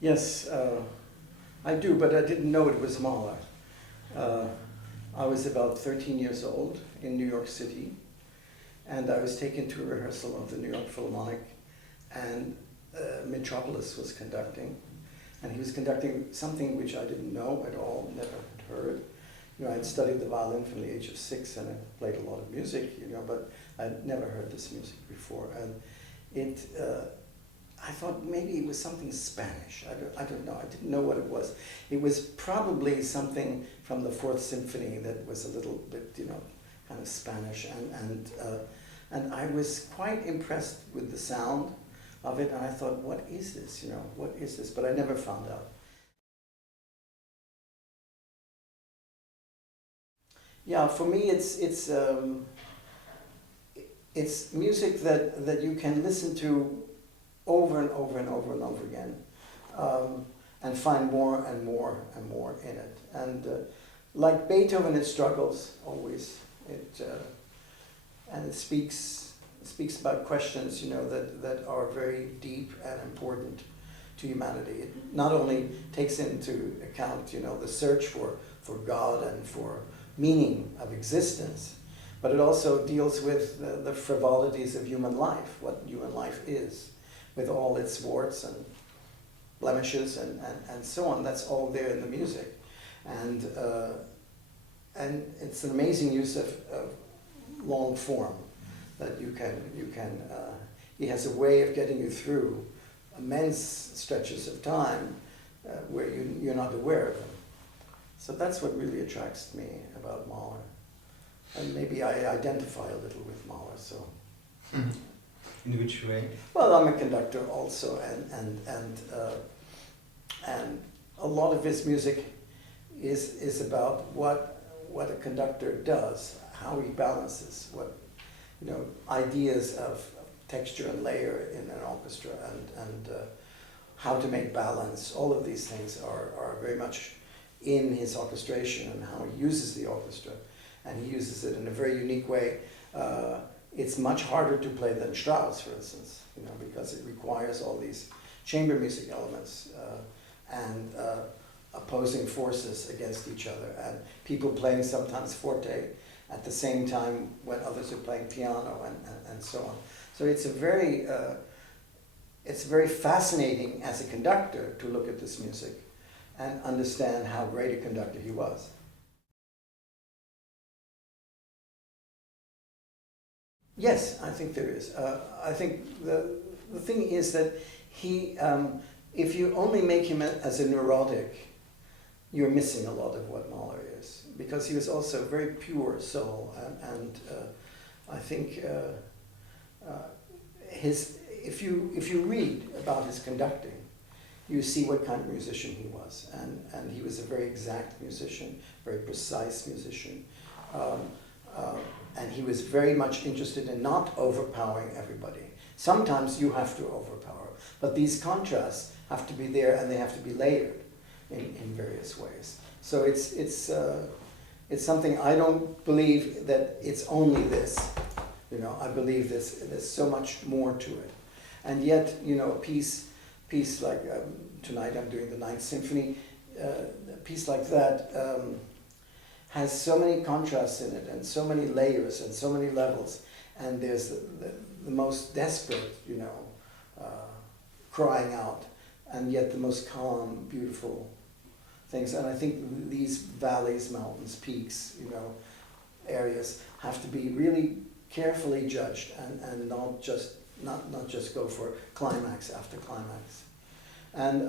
Yes, I do, but I didn't know it was Mahler. Uh, I was about 13 years old in New York City, and I was taken to a rehearsal of the New York Philharmonic, and Metropolis was conducting, and he was conducting something which I didn't know at all, never had heard. You know, I had studied the violin from the age of 6, and I played a lot of music, you know, but I'd never heard this music before, and I thought maybe it was something Spanish. I don't know. I didn't know what it was. It was probably something from the Fourth Symphony that was a little bit, you know, kind of Spanish, and I was quite impressed with the sound of it, and I thought, what is this? You know, what is this? But I never found out. Yeah, for me, it's music that you can listen to over and over and over and over again, and find more and more and more in it. And like Beethoven, it struggles always. And it speaks about questions, you know, that are very deep and important to humanity. It not only takes into account, you know, the search for God and for meaning of existence, but it also deals with the frivolities of human life, what human life is, with all its warts and blemishes and so on. That's all there in the music. And it's an amazing use of long form that you can he has a way of getting you through immense stretches of time where you're not aware of them. So that's what really attracts me about Mahler. And maybe I identify a little with Mahler, so. In which way? Well, I'm a conductor also, and a lot of his music is about what a conductor does, how he balances, what, you know, ideas of texture and layer in an orchestra, and how to make balance. All of these things are very much in his orchestration and how he uses the orchestra, and he uses it in a very unique way. It's much harder to play than Strauss, for instance, you know, because it requires all these chamber music elements and opposing forces against each other, and people playing sometimes forte at the same time when others are playing piano and so on. So it's very fascinating as a conductor to look at this music and understand how great a conductor he was. Yes, I think there is. I think the thing is that he, if you only make him as a neurotic, you're missing a lot of what Mahler is, because he was also a very pure soul, and I think if you read about his conducting, you see what kind of musician he was, and he was a very exact musician, very precise musician. And he was very much interested in not overpowering everybody. Sometimes you have to overpower, but these contrasts have to be there, and they have to be layered in various ways. So it's something. I don't believe that it's only this. You know, I believe there's so much more to it. And yet, you know, a piece like tonight I'm doing the Ninth Symphony, a piece like that has so many contrasts in it, and so many layers, and so many levels, and there's the most desperate, you know, crying out, and yet the most calm, beautiful things. And I think these valleys, mountains, peaks, you know, areas have to be really carefully judged, and not just go for climax after climax. And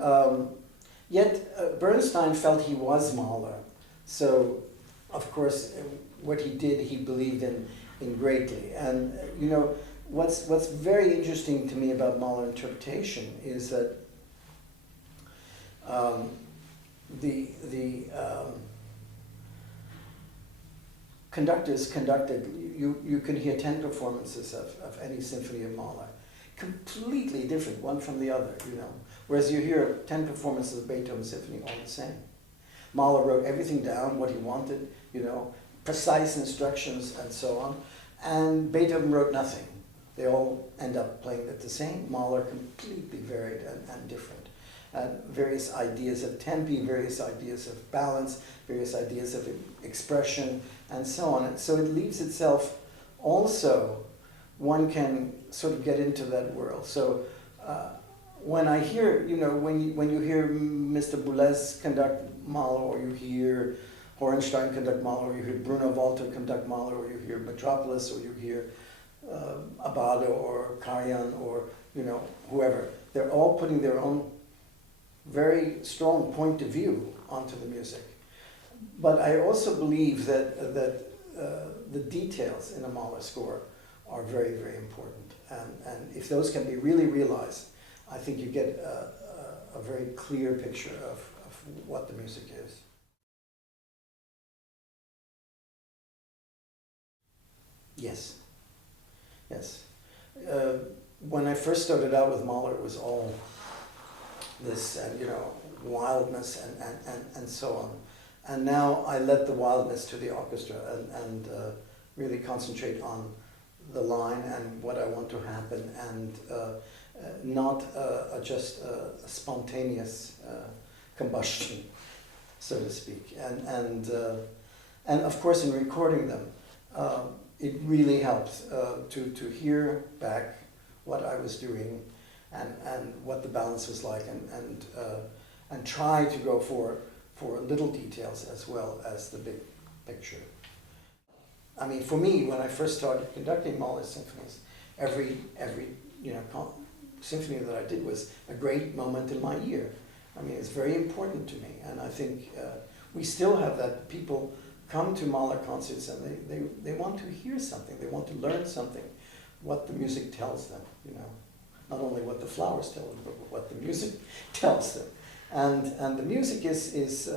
yet Bernstein felt he was Mahler, so of course what he did he believed in greatly. And you know, what's very interesting to me about Mahler interpretation is that the conductors conducted, you could hear 10 performances of any symphony of Mahler, completely different one from the other, you know. Whereas you hear 10 performances of Beethoven symphony all the same. Mahler wrote everything down, what he wanted, you know, precise instructions and so on. And Beethoven wrote nothing. They all end up playing it the same. Mahler completely varied and different. various ideas of tempi, various ideas of balance, various ideas of expression, and so on. And so it leaves itself also, one can sort of get into that world. So when I hear, when you hear Mr. Boulez conduct Mahler, or you hear Horenstein conduct Mahler, or you hear Bruno Walter conduct Mahler, or you hear Metropolis, or you hear Abado or Karajan, or whoever, they're all putting their own very strong point of view onto the music. But I also believe that the details in a Mahler score are very, very important. And if those can be really realized, I think you get a very clear picture of what the music is. Yes. Yes. When I first started out with Mahler, it was all this, wildness and so on. And now I let the wildness to the orchestra and really concentrate on the line and what I want to happen, and not just a spontaneous combustion, so to speak. And of course, in recording them, it really helps to hear back what I was doing and what the balance was like, and try to go for little details as well as the big picture. I mean, for me, when I first started conducting Mahler symphonies, every symphony that I did was a great moment in my year. I mean, it's very important to me, and I think we still have that. People come to Mahler concerts and they want to hear something, they want to learn something, what the music tells them, not only what the flowers tell them, but what the music tells them. And the music is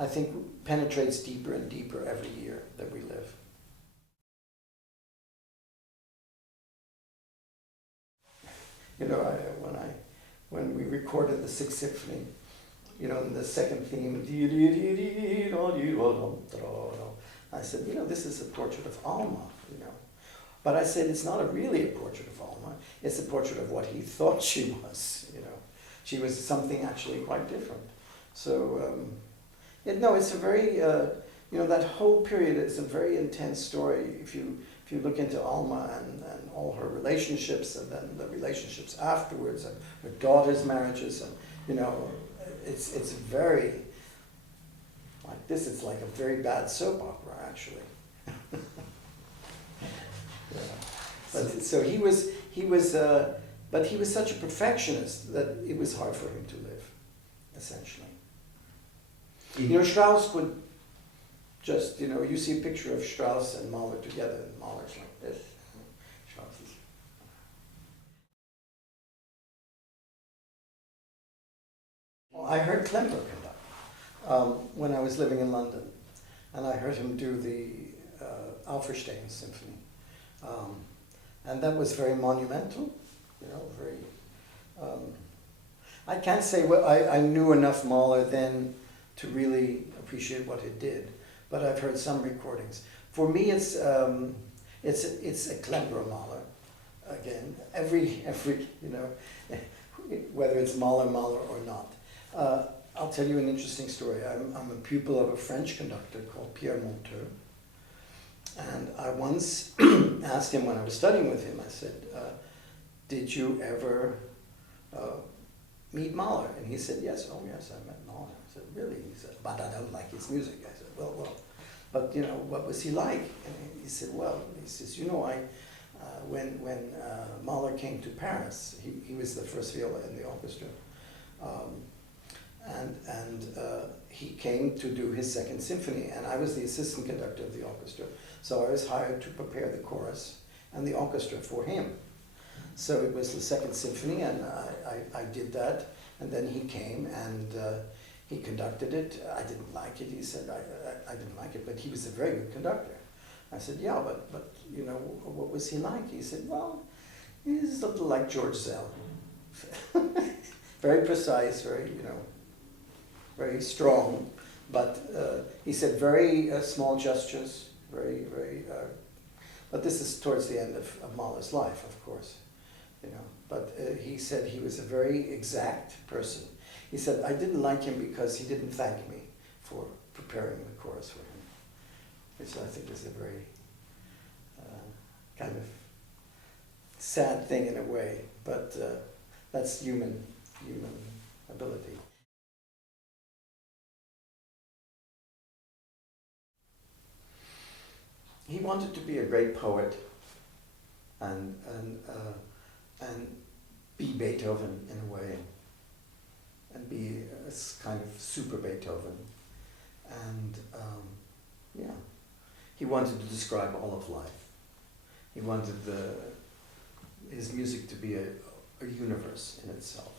I think, penetrates deeper and deeper every year that we live. When we recorded the Sixth Symphony, in the second theme, I said, this is a portrait of Alma, But I said, it's not really a portrait of Alma, it's a portrait of what he thought she was, She was something actually quite different. So, it's a very, that whole period is a very intense story. If you look into Alma and all her relationships, and then the relationships afterwards, and her daughter's marriages, and it's very like this. It's like a very bad soap opera, actually. But so he was, but he was such a perfectionist that it was hard for him to live, essentially. Strauss would just, you see a picture of Strauss and Mahler together, and Mahler's like this. Strauss is... Well, I heard Klemperer conduct when I was living in London, and I heard him do the Auferstehung Symphony. And that was very monumental, very... I can't say I knew enough Mahler then to really appreciate what he did, but I've heard some recordings. For me, it's a Klemperer Mahler. Again, every whether it's Mahler or not. I'll tell you an interesting story. I'm a pupil of a French conductor called Pierre Monteux, and I once asked him when I was studying with him. I said, "Did you ever meet Mahler?" And he said, "Yes, oh yes, I met Mahler." I said, "Really?" He said, "But I don't like his music." I said, well, but what was he like? And he said, when Mahler came to Paris, he was the first viola in the orchestra, and he came to do his second symphony, and I was the assistant conductor of the orchestra, so I was hired to prepare the chorus and the orchestra for him. So it was the second symphony, and I did that, and then he came and he conducted it. I didn't like it. He said, I didn't like it, but he was a very good conductor. I said, yeah, but what was he like? He said, well, he's a little like George Zell. Very precise, very strong, but he said very small gestures, very, but this is towards the end of Mahler's life, of course. you know. But he said he was a very exact person. He said, I didn't like him because he didn't thank me for preparing the chorus for him, which I think is a very kind of sad thing in a way, but that's human ability. He wanted to be a great poet and be Beethoven in a way, and be a kind of super Beethoven. And yeah, he wanted to describe all of life. He wanted his music to be a universe in itself.